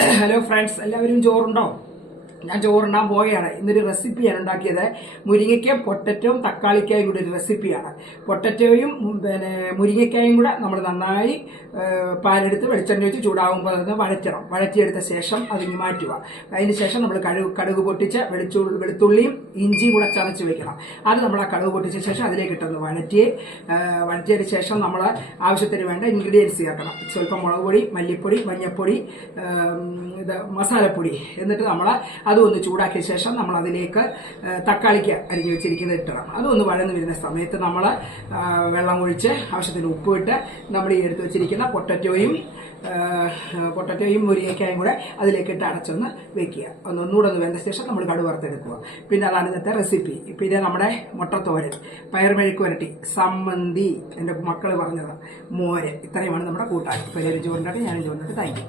Hello friends, എല്ലാവരും ചോറുണ്ടോ? ഞാൻ ചോറുണ്ടാൻ പോവുകയാണ്. ഇന്നൊരു റെസിപ്പിയാണ് ഉണ്ടാക്കിയത്. മുരിങ്ങയ്ക്കയും പൊട്ടറ്റവും തക്കാളിക്കായും കൂടി ഒരു റെസിപ്പിയാണ്. പൊട്ടറ്റോയും മുരിങ്ങയ്ക്കായും കൂടെ നമ്മൾ നന്നായി പാലെടുത്ത് വെളിച്ചെണ്ണ വെച്ച് ചൂടാകുമ്പോൾ അത് വഴറ്റണം. വഴറ്റിയെടുത്ത ശേഷം അതിങ്ങ് മാറ്റുക. അതിന് ശേഷം നമ്മൾ കടുക് പൊട്ടിച്ച് വെളുത്തുള്ളിയും ഇഞ്ചിയും കൂടെ ചതച്ച് വെക്കണം. അത് നമ്മൾ ആ കടുക് പൊട്ടിച്ച ശേഷം അതിലേക്ക് ഇട്ടൊന്ന് വഴറ്റിയതിന് ശേഷം നമ്മൾ ആവശ്യത്തിന് വേണ്ട ഇൻഗ്രീഡിയൻസ് ചേർക്കണം. സ്വല്പം മുളക് പൊടി, മല്ലിപ്പൊടി, മഞ്ഞൾപ്പൊടി, മസാലപ്പൊടി. എന്നിട്ട് നമ്മൾ അതും ഒന്ന് ചൂടാക്കിയ ശേഷം നമ്മൾ അതിലേക്ക് തക്കാളിക്ക് അരിഞ്ഞു വെച്ചിരിക്കുന്നത് ഇട്ടണം. അതൊന്ന് വഴന്ന് വരുന്ന സമയത്ത് നമ്മൾ വെള്ളം ഒഴിച്ച് ആവശ്യത്തിന് ഉപ്പിട്ട് നമ്മൾ ഈ എടുത്ത് വെച്ചിരിക്കുന്ന പൊട്ടറ്റോയും മുരിങ്ങയ്ക്കായും കൂടെ അതിലേക്ക് ഇട്ട് അടച്ചൊന്ന് വെക്കുക. ഒന്നുകൂടെ ഒന്ന് വെന്ത ശേഷം നമ്മൾ കടുക് വറുത്തെടുക്കുക. പിന്നെ അതാണ് ഇന്നത്തെ റെസിപ്പി. പിന്നെ നമ്മുടെ മുട്ടത്തോരൻ, പയറുമെഴുക്ക് വരട്ടി, സമ്മന്തി, എൻ്റെ മക്കൾ പറഞ്ഞത്, മോര്, ഇത്രയുമാണ് നമ്മുടെ കൂട്ടാൻ. ഇപ്പോൾ എല്ലാവരും ചോറിൻ്റെ ഞാനും ചോറിൻ്റെ താങ്ക് യു.